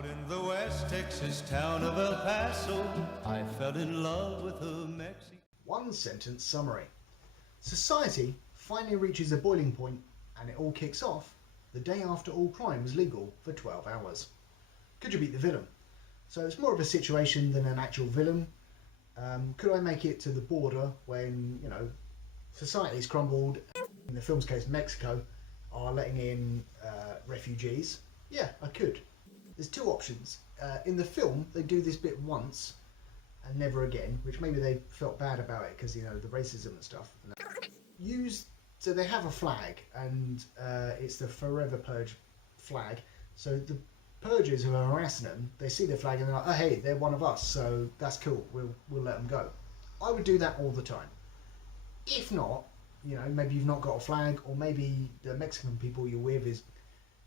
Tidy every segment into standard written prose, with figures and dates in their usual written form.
Out in the West Texas town of El Paso, I fell in love with a Mexican. One sentence summary. Society finally reaches a boiling point and it all kicks off the day after all crime was legal for 12 hours. Could you beat the villain? So it's more of a situation than an actual villain. Could I make it to the border when, society's crumbled? In the film's case, Mexico are letting in refugees. Yeah, I could. There's two options. In the film, they do this bit once and never again, which maybe they felt bad about it because, the racism and stuff. So they have a flag, and it's the Forever Purge flag. So the Purgers who are harassing them, they see the flag and they're like, oh hey, they're one of us, so that's cool, we'll let them go. I would do that all the time. If not, maybe you've not got a flag, or maybe the Mexican people you're with is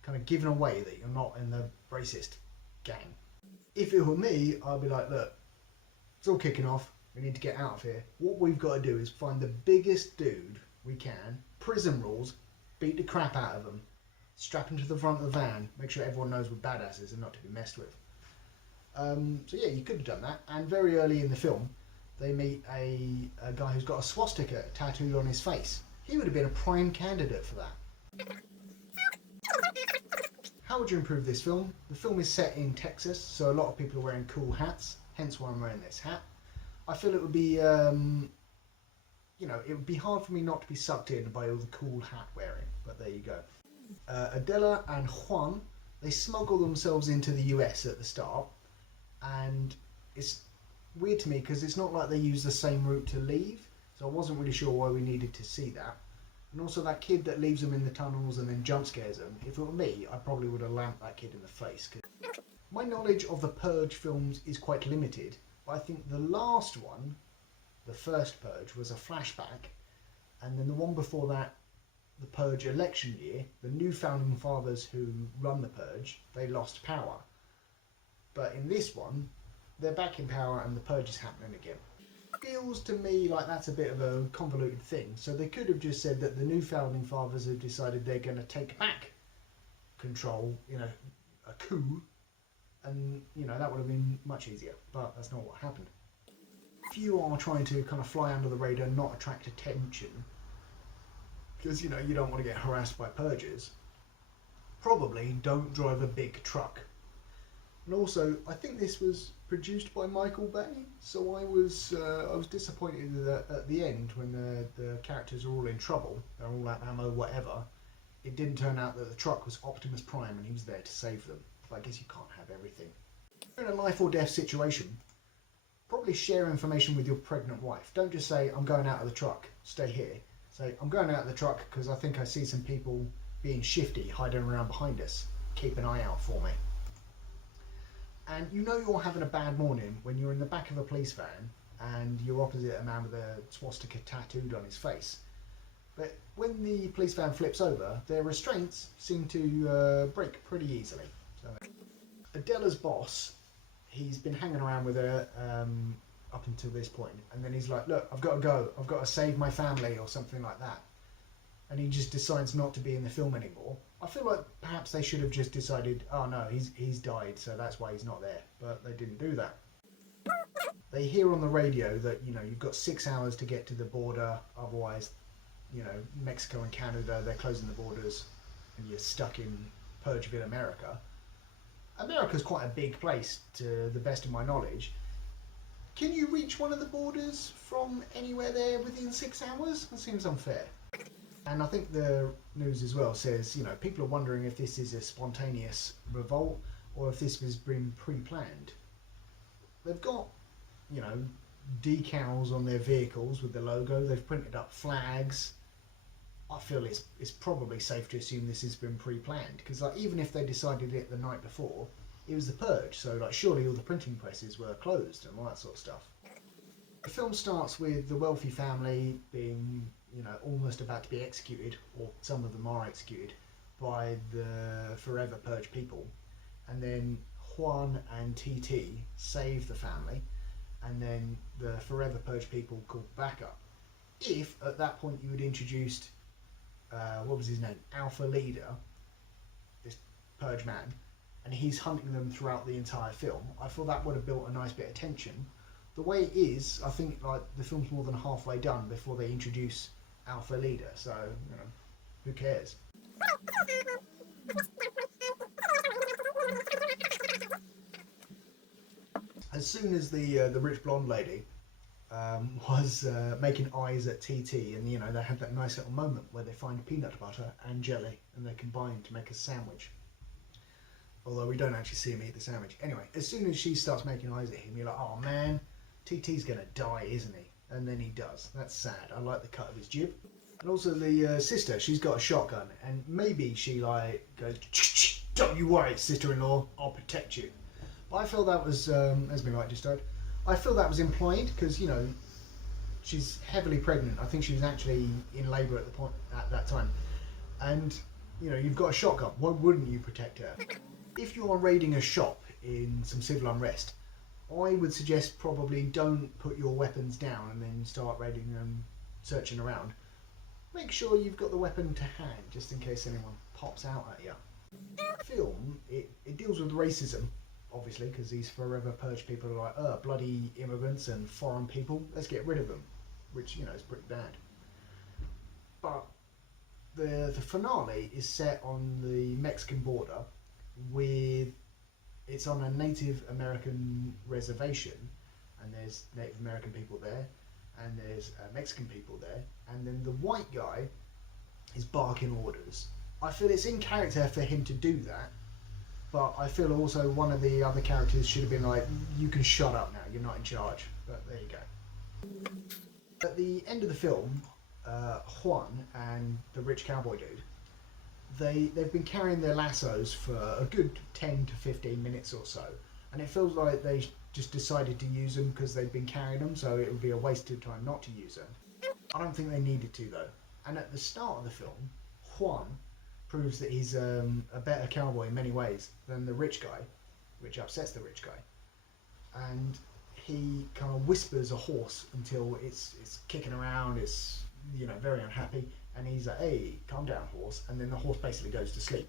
kind of giving away that you're not in the racist gang. If it were me, I'd be like, look, it's all kicking off, we need to get out of here. What we've got to do is find the biggest dude we can, prison rules, beat the crap out of them, strap him to the front of the van, make sure everyone knows we're badasses and not to be messed with. So yeah, you could have done that. And very early in the film, they meet a guy who's got a swastika tattooed on his face. He would have been a prime candidate for that. How would you improve this film? The film is set in Texas, so a lot of people are wearing cool hats, hence why I'm wearing this hat. I feel it would be, it would be hard for me not to be sucked in by all the cool hat wearing, but there you go. Adela and Juan, they smuggle themselves into the US at the start, and it's weird to me because it's not like they use the same route to leave, so I wasn't really sure why we needed to see that. And also that kid that leaves them in the tunnels and then jump scares them, if it were me, I probably would have lamped that kid in the face. My knowledge of the Purge films is quite limited, but I think the last one, the first Purge, was a flashback, and then the one before that, the Purge election year, the new founding fathers who run the Purge, they lost power. But in this one, they're back in power and the Purge is happening again. Feels to me like that's a bit of a convoluted thing. So they could have just said that the new founding fathers have decided they're going to take back control, a coup, and that would have been much easier. But that's not what happened. If you are trying to kind of fly under the radar, not attract attention, because you don't want to get harassed by purgers, probably don't drive a big truck. And also, I think this was produced by Michael Bay, so I was disappointed that at the end, when the characters are all in trouble, they're all out of ammo, whatever, it didn't turn out that the truck was Optimus Prime and he was there to save them. But I guess you can't have everything. If you're in a life or death situation, probably share information with your pregnant wife. Don't just say, I'm going out of the truck, stay here. Say, I'm going out of the truck because I think I see some people being shifty hiding around behind us. Keep an eye out for me. And you're having a bad morning when you're in the back of a police van and you're opposite a man with a swastika tattooed on his face. But when the police van flips over, their restraints seem to break pretty easily. So, Adela's boss, he's been hanging around with her up until this point, and then he's like, look, I've got to go, I've got to save my family or something like that. And he just decides not to be in the film anymore. I feel like perhaps they should have just decided, oh no, he's died, so that's why he's not there. But they didn't do that. They hear on the radio that, you've got 6 hours to get to the border, otherwise, Mexico and Canada, they're closing the borders, and you're stuck in Purgeville, America. America's quite a big place, to the best of my knowledge. Can you reach one of the borders from anywhere there within 6 hours? That seems unfair. And I think the news as well says, people are wondering if this is a spontaneous revolt or if this was been pre-planned. They've got, decals on their vehicles with the logo. They've printed up flags. I feel it's probably safe to assume this has been pre-planned because even if they decided it the night before, it was the Purge. So surely all the printing presses were closed and all that sort of stuff. The film starts with the wealthy family being, almost about to be executed, or some of them are executed, by the Forever Purge people. And then Juan and TT save the family, and then the Forever Purge people call backup. If, at that point, you had introduced, what was his name? Alpha Leader, this Purge man, and he's hunting them throughout the entire film. I thought that would have built a nice bit of tension. The way it is, I think like the film's more than halfway done before they introduce Alpha Leader, so you know, who cares? As soon as the rich blonde lady was making eyes at TT, and you know they have that nice little moment where they find peanut butter and jelly and they combine to make a sandwich. Although we don't actually see him eat the sandwich. Anyway, as soon as she starts making eyes at him, you're like, oh man, TT's gonna die, isn't he? And then he does. That's sad. I like the cut of his jib. And also the sister, she's got a shotgun, and maybe she like goes, don't you worry, sister-in-law, I'll protect you. But I feel that was, as my light just died, I feel that was implied because, you know, she's heavily pregnant. I think she was actually in labour at that time. And, you know, you've got a shotgun. Why wouldn't you protect her? If you are raiding a shop in some civil unrest, I would suggest probably don't put your weapons down and then start raiding them, searching around. Make sure you've got the weapon to hand just in case anyone pops out at you. The film, it deals with racism, obviously, because these forever Purge people are like, bloody immigrants and foreign people, let's get rid of them, which, you know, is pretty bad. But the finale is set on the Mexican border it's on a Native American reservation, and there's Native American people there, and there's Mexican people there, and then the white guy is barking orders. I feel it's in character for him to do that, but I feel also one of the other characters should have been like, you can shut up now, you're not in charge. But there you go. At the end of the film, Juan and the rich cowboy dude, they've been carrying their lassos for a good 10 to 15 minutes or so, and it feels like they just decided to use them because they've been carrying them, so it would be a waste of time not to use them. I don't think they needed to though. And at the start of the film, Juan proves that he's a better cowboy in many ways than the rich guy, which upsets the rich guy. And he kind of whispers a horse until it's kicking around, it's, you know, very unhappy, and he's like, hey, calm down, horse, and then the horse basically goes to sleep.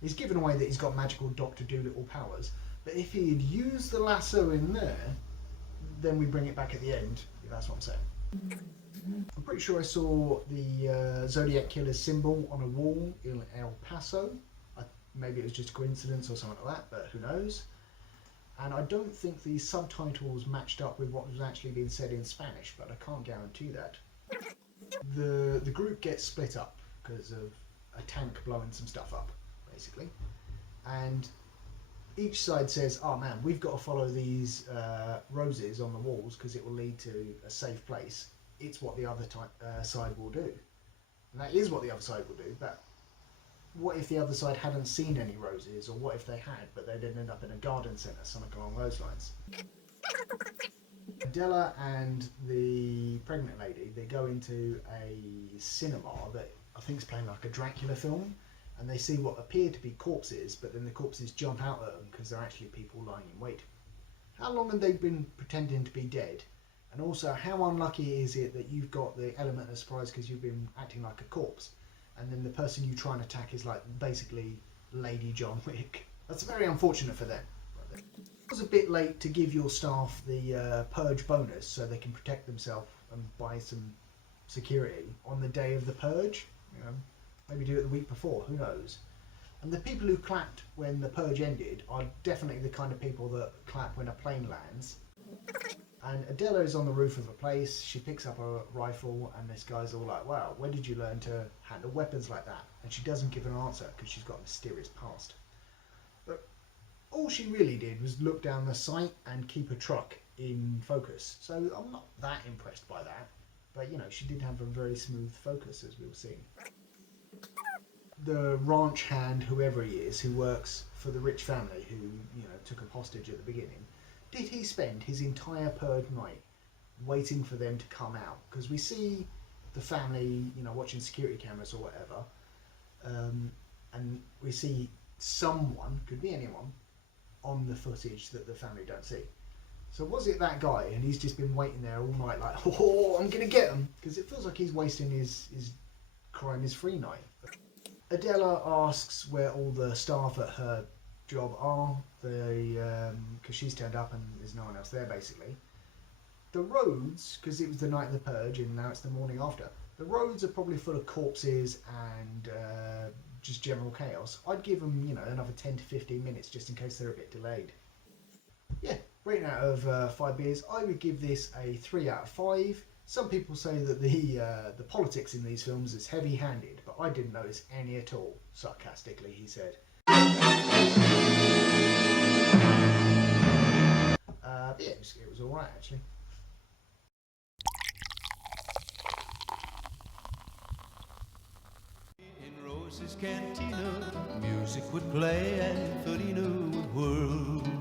He's given away that he's got magical Dr. Dolittle powers, but if he had used the lasso in there, then we bring it back at the end. That's what I'm saying. I'm pretty sure I saw the Zodiac Killer's symbol on a wall in El Paso. Maybe it was just a coincidence or something like that, but who knows. And I don't think the subtitles matched up with what was actually being said in Spanish, but I can't guarantee that. The group gets split up because of a tank blowing some stuff up, basically. And each side says, oh man, we've got to follow these roses on the walls because it will lead to a safe place. It's what the other side will do. And that is what the other side will do, but what if the other side hadn't seen any roses, or what if they had, but they'd end up in a garden centre, something along those lines. Adela and the pregnant lady, they go into a cinema that I think is playing like a Dracula film, and they see what appear to be corpses, but then the corpses jump out at them because they're actually people lying in wait. How long have they been pretending to be dead? And also, how unlucky is it that you've got the element of surprise because you've been acting like a corpse, and then the person you try and attack is like basically Lady John Wick? That's very unfortunate for them. It was a bit late to give your staff the Purge bonus so they can protect themselves and buy some security on the day of the Purge. You know, maybe do it the week before, who knows. And the people who clapped when the Purge ended are definitely the kind of people that clap when a plane lands. And Adela is on the roof of a place, she picks up a rifle, and this guy's all like, wow, where did you learn to handle weapons like that? And she doesn't give an answer because she's got a mysterious past. But all she really did was look down the sight and keep a truck in focus. So I'm not that impressed by that. But, you know, she did have a very smooth focus, as we were seeing. The ranch hand, whoever he is, who works for the rich family who, you know, took him hostage at the beginning, did he spend his entire Purge night waiting for them to come out? Because we see the family, you know, watching security cameras or whatever, and we see someone, could be anyone, on the footage that the family don't see. So was it that guy, and he's just been waiting there all night like, oh, I'm going to get him? Because it feels like he's wasting his crime is free night. Adela asks where all the staff at her job are, because she's turned up and there's no one else there basically. The roads, because it was the night of the Purge and now it's the morning after, the roads are probably full of corpses and just general chaos. I'd give them, another 10 to 15 minutes just in case they're a bit delayed. Yeah, rating out of 5 beers, I would give this a 3 out of 5. Some people say that the politics in these films is heavy-handed, but I didn't notice any at all, sarcastically, he said. But yeah, it was alright actually. In Rose's cantina, music would play and Felina would whirl.